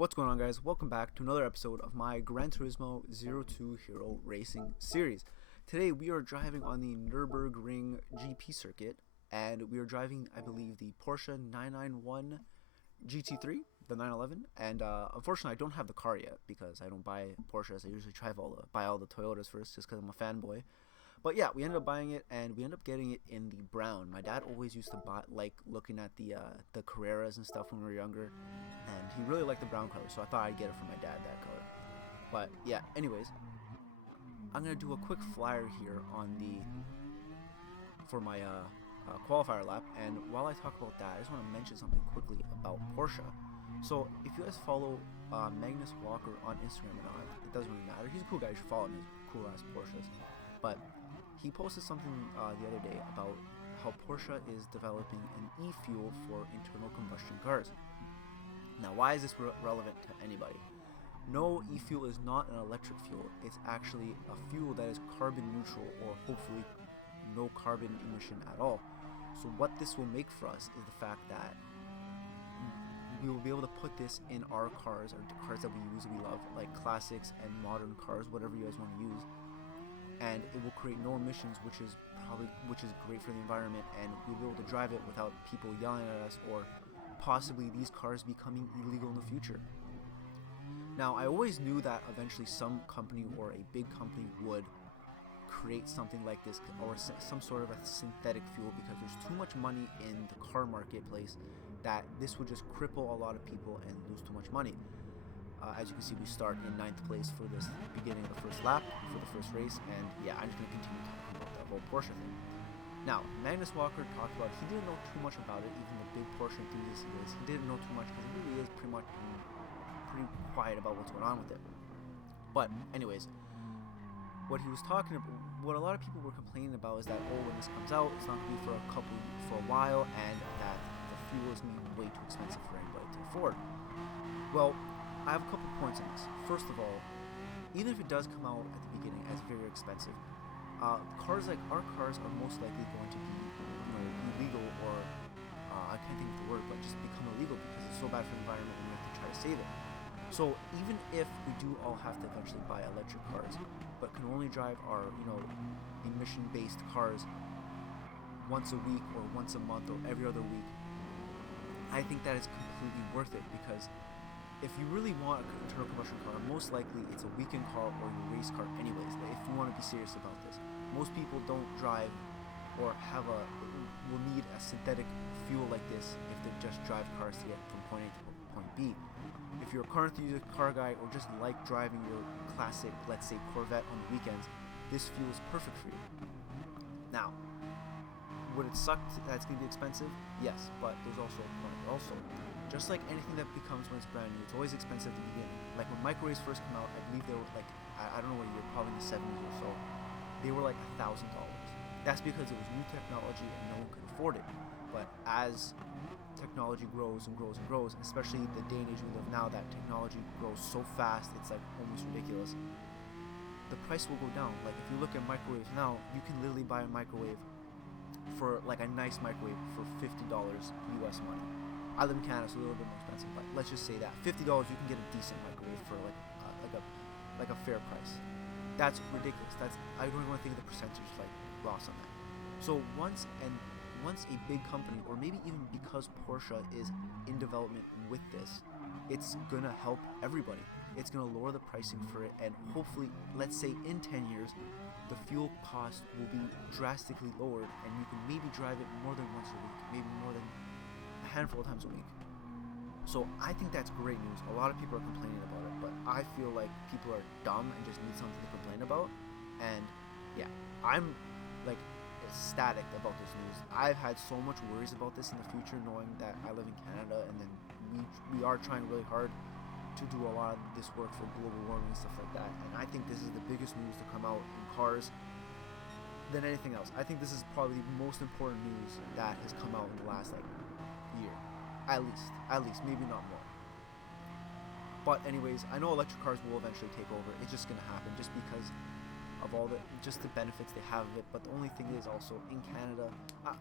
What's going on, guys? Welcome back to another episode of my Gran Turismo 02 Hero Racing series. Today we are driving on the Nürburgring GP circuit, and we are driving, I believe, the Porsche 991 GT3, the 911, and unfortunately I don't have the car yet because I don't buy Porsches. I usually buy all the Toyotas first just because I'm a fanboy. But yeah, we ended up buying it, and we ended up getting it in the brown. My dad always used to like looking at the Carreras and stuff when we were younger, and he really liked the brown color, so I thought I'd get it for my dad, that color. But yeah, anyways, I'm gonna do a quick flyer here for my qualifier lap, and while I talk about that, I just want to mention something quickly about Porsche. So if you guys follow Magnus Walker on Instagram or not, it doesn't really matter. He's a cool guy. You should follow him. He's cool ass Porsches. But he posted something the other day about how Porsche is developing an e-fuel for internal combustion cars. Now, why is this relevant to anybody? No, e-fuel is not an electric fuel. It's actually a fuel that is carbon neutral, or hopefully no carbon emission at all. So what this will make for us is the fact that we will be able to put this in our cars, or the cars that we use, we love, like classics and modern cars, whatever you guys want to use, and it will create no emissions, which is great for the environment, and we'll be able to drive it without people yelling at us or possibly these cars becoming illegal in the future. Now, I always knew that eventually some company or a big company would create something like this, or some sort of a synthetic fuel, because there's too much money in the car marketplace that this would just cripple a lot of people and lose too much money. As you can see, we start in 9th place for this beginning of the first lap, for the first race, and yeah, I'm just going to continue talking about that whole Porsche thing. Now, Magnus Walker talked about, he didn't know too much about it, even the big Porsche enthusiast he is. He didn't know too much because he really is pretty quiet about what's going on with it. But anyways, what he was talking about, what a lot of people were complaining about is that, oh, when this comes out, it's not going to be for a while, and that the fuel is going to be way too expensive for anybody to afford. Well, I have a couple points on this. First of all, even if it does come out at the beginning as very expensive, cars like our cars are most likely going to be, illegal, or I can't think of the word, but just become illegal because it's so bad for the environment and we have to try to save it. So even if we do all have to eventually buy electric cars, but can only drive our, emission-based cars once a week or once a month or every other week, I think that is completely worth it, because if you really want an internal combustion car, most likely it's a weekend car or your race car anyways, if you want to be serious about this. Most people don't drive or will need a synthetic fuel like this if they just drive cars to get from point A to point B. If you're a car enthusiast, car guy, or just like driving your classic, let's say, Corvette on the weekends, this fuel is perfect for you. Now, would it suck that it's going to be expensive? Yes, but there's also a point. Also, just like anything that becomes when it's brand new, it's always expensive at the beginning. Like when microwaves first came out, I believe they were like, I don't know what year, probably in the 70s or so, they were like $1,000. That's because it was new technology and no one could afford it. But as technology grows and grows and grows, especially the day and age we live now, that technology grows so fast, it's like almost ridiculous, the price will go down. Like if you look at microwaves now, you can literally buy a microwave for like a nice microwave for $50 US money. I live in Canada, so a little bit more expensive, but let's just say that $50 you can get a decent microwave for like a fair price. That's ridiculous. I don't even want to think of the percentage loss on that. So once a big company, or maybe even because Porsche is in development with this, it's gonna help everybody. It's gonna lower the pricing for it, and hopefully, let's say in 10 years, the fuel cost will be drastically lowered, and you can maybe drive it more than once a week, maybe more than a handful of times a week. So I think that's great news. A lot of people are complaining about it, but I feel like people are dumb and just need something to complain about. And yeah, I'm like ecstatic about this news. I've had so much worries about this in the future, knowing that I live in Canada, and then we are trying really hard to do a lot of this work for global warming and stuff like that. And I think this is the biggest news to come out in cars than anything else. I think this is probably the most important news that has come out in the last year, at least, maybe not more. But anyways, I know electric cars will eventually take over. It's just gonna happen, just because of all the benefits they have of it. But the only thing is, also in Canada,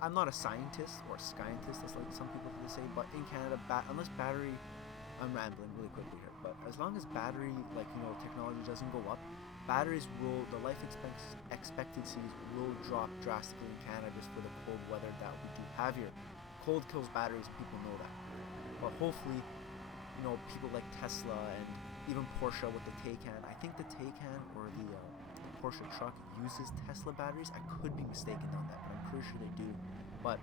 I'm not a scientist or a scientist, as like some people like to say, but in Canada, unless battery I'm rambling really quickly here, but as long as battery, like, technology doesn't go up, the life expectancies will drop drastically in Canada just for the cold weather that we do have here. Cold kills batteries, people know that. But hopefully, people like Tesla and even Porsche with the Taycan. I think the Taycan or the Porsche truck uses Tesla batteries. I could be mistaken on that, but I'm pretty sure they do. But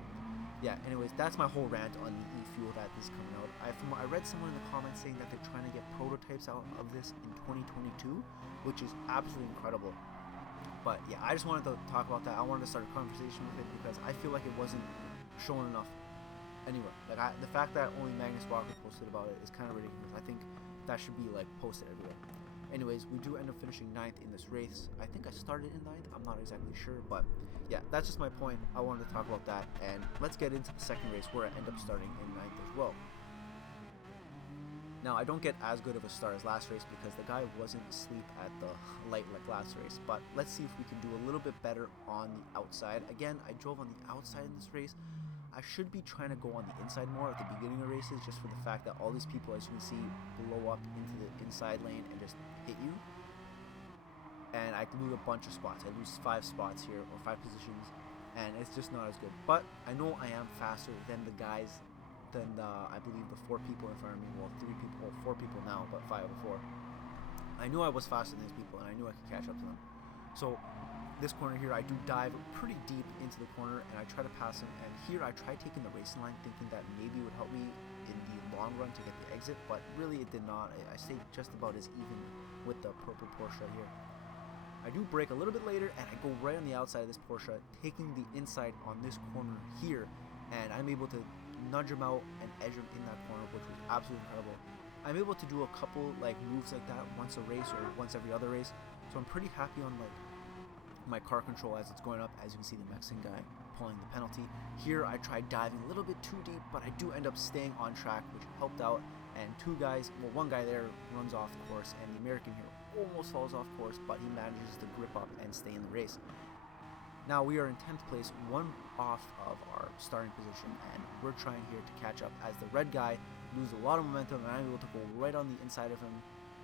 yeah, anyways, that's my whole rant on the e-fuel that is coming out. I read someone in the comments saying that they're trying to get prototypes out of this in 2022, which is absolutely incredible. But yeah, I just wanted to talk about that. I wanted to start a conversation with it because I feel like it wasn't shown enough anywhere. Like the fact that only Magnus Walker posted about it is kind of ridiculous. I think that should be like posted everywhere. Anyways, we do end up finishing 9th in this race. I think I started in 9th. I'm not exactly sure, but yeah, that's just my point. I wanted to talk about that, and let's get into the second race where I end up starting in 9th as well. Now, I don't get as good of a start as last race because the guy wasn't asleep at the light like last race, but let's see if we can do a little bit better on the outside. Again, I drove on the outside in this race. I should be trying to go on the inside more at the beginning of races just for the fact that all these people, as you can see, blow up into the inside lane and just hit you. And I lose a bunch of spots. I lose 5 spots here, or 5 positions, and it's just not as good. But I know I am faster than the guys, I believe the 4 people in front of me. Well, 4 people now, but 5 before. I knew I was faster than these people, and I knew I could catch up to them. So this corner here, I do dive pretty deep into the corner, and I try to pass him. And here, I try taking the racing line, thinking that maybe it would help me in the long run to get the exit, but really it did not. I stayed just about as even with the purple Porsche here. I do brake a little bit later, and I go right on the outside of this Porsche, taking the inside on this corner here, and I'm able to nudge him out and edge him in that corner, which was absolutely incredible. I'm able to do a couple like moves like that once a race or once every other race, so I'm pretty happy on like my car control as it's going up. As you can see, the Mexican guy pulling the penalty. Here I tried diving a little bit too deep, but I do end up staying on track, which helped out. And one guy there runs off course, and the American here almost falls off course, but he manages to grip up and stay in the race. Now we are in 10th place, 1 off of our starting position, and we're trying here to catch up as the red guy loses a lot of momentum, and I'm able to go right on the inside of him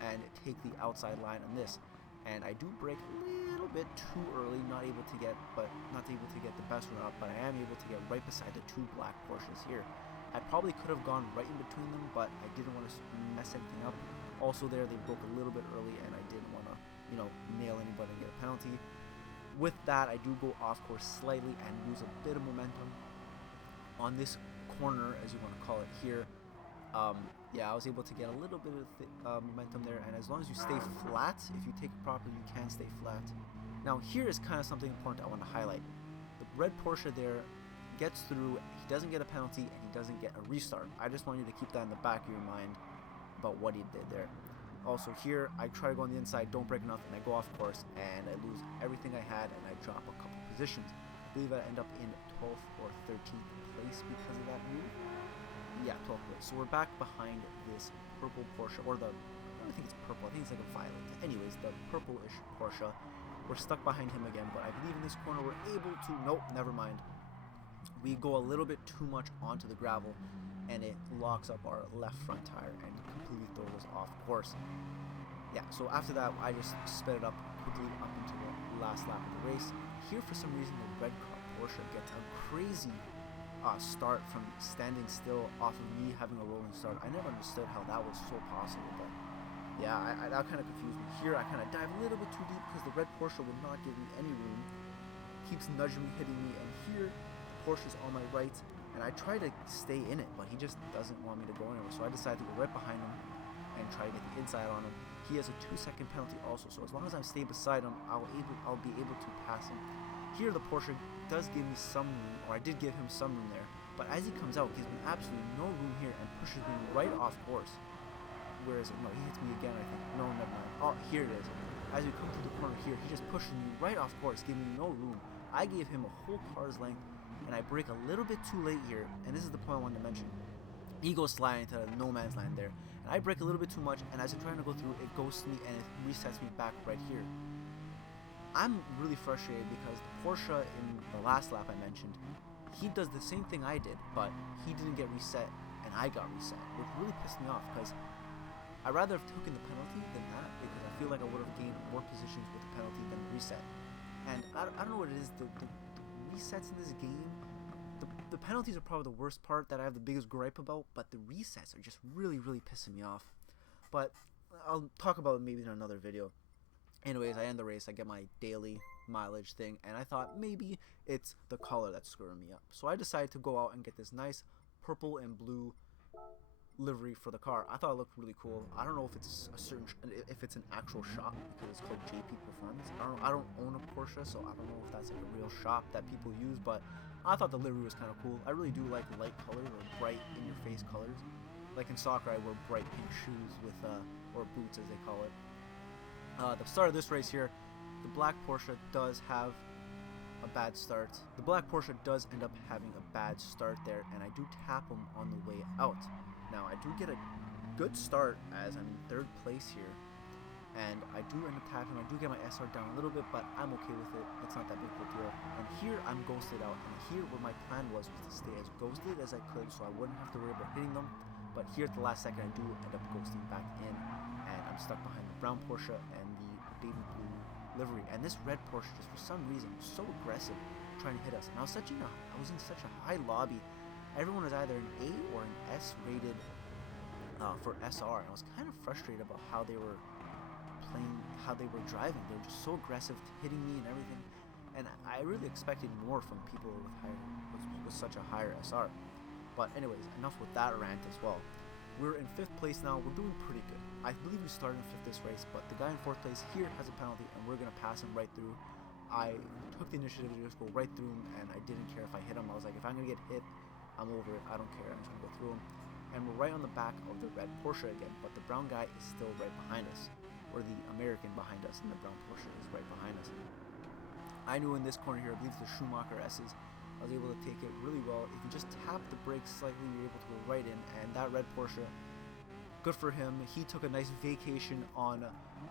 and take the outside line on this. And I do brake a little bit too early, not able to get the best run up, but I am able to get right beside the 2 black Porsches here. I probably could have gone right in between them, but I didn't want to mess anything up. Also there, they broke a little bit early, and I didn't want to, nail anybody and get a penalty. With that, I do go off course slightly and lose a bit of momentum on this corner, as you want to call it here. Yeah, I was able to get a little bit of momentum there, and as long as you stay flat, if you take it properly, you can stay flat. Now here is kind of something important I want to highlight. The red Porsche there gets through, he doesn't get a penalty, and he doesn't get a restart. I just want you to keep that in the back of your mind about what he did there. Also here, I try to go on the inside, don't break enough, and I go off course, and I lose everything I had, and I drop a couple positions. I believe I end up in 12th or 13th place because of that move. Yeah, 12th place. So we're back behind this purple Porsche, or I don't think it's purple, I think it's like a violet. Anyways, the purple-ish Porsche. We're stuck behind him again, but I believe in this corner we're able to, nope, never mind. We go a little bit too much onto the gravel, and it locks up our left front tire and completely throws us off course. Yeah, so after that, I just sped it up quickly up into the last lap of the race. Here, for some reason, the red car Porsche gets a crazy start from standing still off of me having a rolling start. I never understood how that was so possible, but yeah, that kind of confused me. Here, I kind of dive a little bit too deep because the red Porsche would not give me any room. Keeps nudging me, hitting me, and here, Porsche's on my right, and I try to stay in it, but he just doesn't want me to go anywhere, so I decide to go right behind him and try to get the inside on him. He has a 2-second penalty also, so as long as I stay beside him, I'll be able to pass him. Here the Porsche does give me some room, or I did give him some room there, but as he comes out, he gives me absolutely no room here and pushes me right off course. Where is it? No, he hits me again, I think. No, never mind. Oh, here it is. As we come to the corner here, he just pushes me right off course, giving me no room. I gave him a whole car's length, and I brake a little bit too late here, and this is the point I wanted to mention. He goes sliding into no man's land there, and I brake a little bit too much, and as I'm trying to go through, it ghosts me and it resets me back right here. I'm really frustrated because the Porsche in the last lap I mentioned, he does the same thing I did, but he didn't get reset, and I got reset, which really pissed me off because I'd rather have taken the penalty than that, because I feel like I would have gained more positions with the penalty than the reset. And I don't know what it is, the resets in this game, the penalties are probably the worst part that I have the biggest gripe about, but the resets are just really, really pissing me off. But I'll talk about it maybe in another video. Anyways, I end the race, I get my daily mileage thing, and I thought maybe it's the color that's screwing me up. So I decided to go out and get this nice purple and blue livery for the car. I thought it looked really cool. I don't know if it's if it's an actual shop, because it's called JP Performance. I don't own a Porsche, so I don't know if that's like a real shop that people use, but I thought the livery was kind of cool. I really do like light colors, or bright in your face colors. Like in soccer, I wear bright pink shoes with or boots as they call it. The start of this race here, the black Porsche does have a bad start. The black Porsche does end up having a bad start there, and I do tap him on the way out. Now, I do get a good start as I'm in third place here, and I do end up tapping him. I do get my SR down a little bit, but I'm okay with it. It's not that big of a deal. And here, I'm ghosted out, and here where my plan was to stay as ghosted as I could, so I wouldn't have to worry about hitting them. But here at the last second, I do end up ghosting back in, and I'm stuck behind the brown Porsche and the baby blue livery. And this red Porsche, just for some reason, was so aggressive trying to hit us. And I was in such a high lobby. Everyone was either an A or an S rated for SR, and I was kind of frustrated about how they were playing, how they were driving. They were just so aggressive, hitting me and everything. And I really expected more from people with such a higher SR. But anyways, enough with that rant as well. We're in 5th place now. We're doing pretty good. I believe we started in 5th this race, but the guy in 4th place here has a penalty, and we're going to pass him right through. I took the initiative to just go right through him, and I didn't care if I hit him. I was like, if I'm going to get hit, I'm over it. I don't care. I'm just going to go through him. And we're right on the back of the red Porsche again, but the brown guy is still right behind us, or the American behind us, and the brown Porsche is right behind us. I knew in this corner here, I believe the Schumacher S's, I was able to take it really well. If you just tap the brakes slightly, you're able to go right in, and that red Porsche, good for him. He took a nice vacation on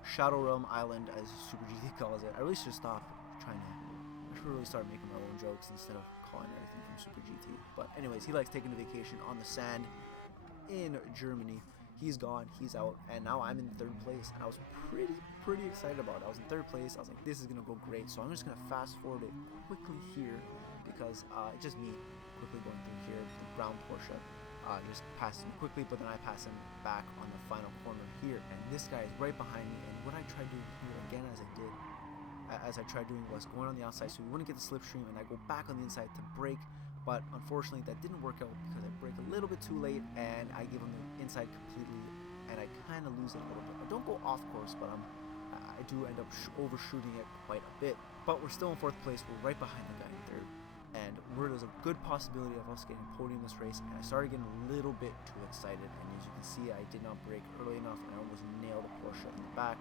Shadow Realm Island, as Super GT calls it. I really should stop trying to, I should really start making my own jokes instead of calling everything from Super GT. But anyways, he likes taking a vacation on the sand in Germany. He's gone, he's out, and now I'm in 3rd place, and I was pretty excited about it. I was in 3rd place. I was like, this is gonna go great. So I'm just gonna fast forward it quickly here, because it's just me quickly going through here. The brown Porsche just passes him quickly, but then I pass him back on the final corner here, and this guy is right behind me. And what I tried doing here again, as I tried doing, was going on the outside so we wouldn't get the slipstream, and I go back on the inside to brake. But unfortunately, that didn't work out because I brake a little bit too late, and I give him the inside completely, and I kind of lose it a little bit. I don't go off course, but I do end up overshooting it quite a bit. But we're still in 4th place. We're right behind the guy in 3rd. And there's a good possibility of us getting podium this race, and I started getting a little bit too excited, and as you can see, I did not brake early enough, and I almost nailed a Porsche in the back,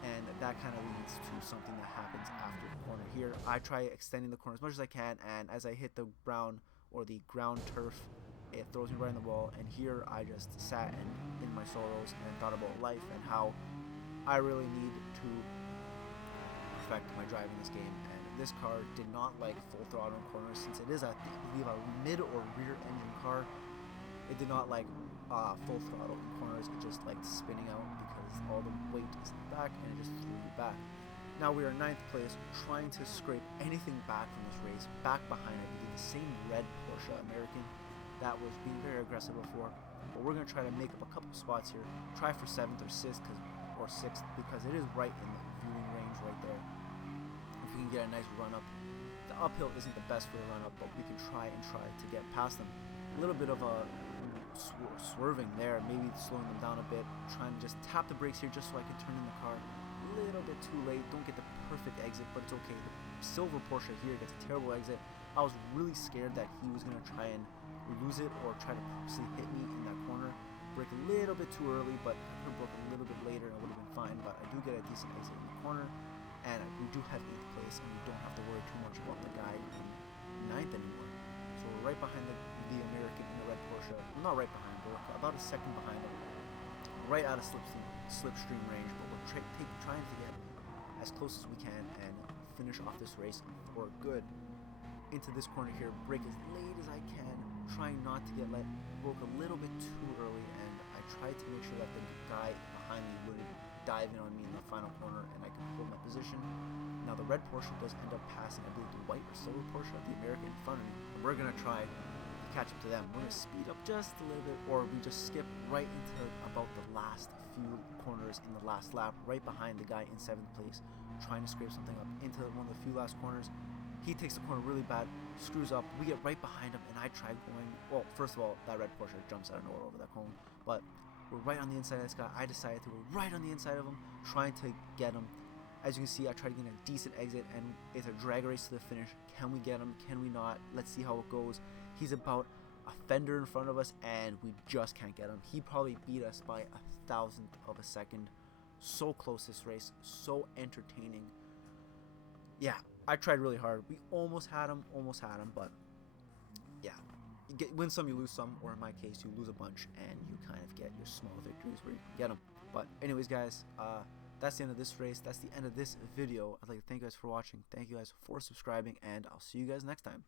and that kind of leads to something that happens after the corner here. I try extending the corner as much as I can, and as I hit the brown, or the ground turf, it throws me right in the wall, and here I just sat in my sorrows and thought about life and how I really need to perfect my driving this game. This car did not like full throttle in corners, since it is, I believe, a mid or rear engine car. It did not like full throttle in corners. It just liked spinning out because all the weight is in the back, and it just threw you back. Now we are in 9th place, trying to scrape anything back from this race, back behind, I believe, the same red Porsche American that was being very aggressive before. But we're going to try to make up a couple spots here, try for 7th or 6th, because it is right in the viewing range right there. If we can get a nice run up. The uphill isn't the best for the run up, but we can try to get past them. A little bit of a swerving there, maybe slowing them down a bit, trying to just tap the brakes here just so I can turn in the car. A little bit too late, don't get the perfect exit, but it's okay. The silver Porsche here gets a terrible exit. I was really scared that he was going to try and lose it or try to purposely hit me in that corner. Brake a little bit too early, but I could have broke a little bit later and it would have been fine, but I do get a decent exit in the corner. And we do have 8th place, and we don't have to worry too much about the guy in 9th anymore. So we're right behind the American in the red Porsche. Well, not right behind, but we're about a second behind him. Right out of slipstream range, but we're trying to get as close as we can and finish off this race for good. Into this corner here, brake as late as I can, trying not to get broke a little bit too early, and I tried to make sure that the guy behind me wouldn't dive in on me in the final corner and I could hold my position. Now the red Porsche does end up passing, I believe, the white or silver Porsche, the American, in front of me, and we're going to try to catch up to them. We're going to speed up just a little bit, or we just skip right into about the last few corners in the last lap, right behind the guy in 7th place, trying to scrape something up into one of the few last corners. He takes the corner really bad, screws up, we get right behind him, and I try going, well, first of all, that red Porsche jumps out of nowhere over that cone, but we're right on the inside of this guy. I decided to go right on the inside of him, trying to get him. As you can see, I tried to get a decent exit, and it's a drag race to the finish. Can we get him? Can we not? Let's see how it goes. He's about a fender in front of us, and we just can't get him. He probably beat us by 1,000th of a second. So close this race, so entertaining. Yeah, I tried really hard. We almost had him, but yeah. You win some, you lose some, or in my case, you lose a bunch, and you kind of get your small victories where you can get them. But anyways, guys, that's the end of this race. That's the end of this video. I'd like to thank you guys for watching. Thank you guys for subscribing, and I'll see you guys next time.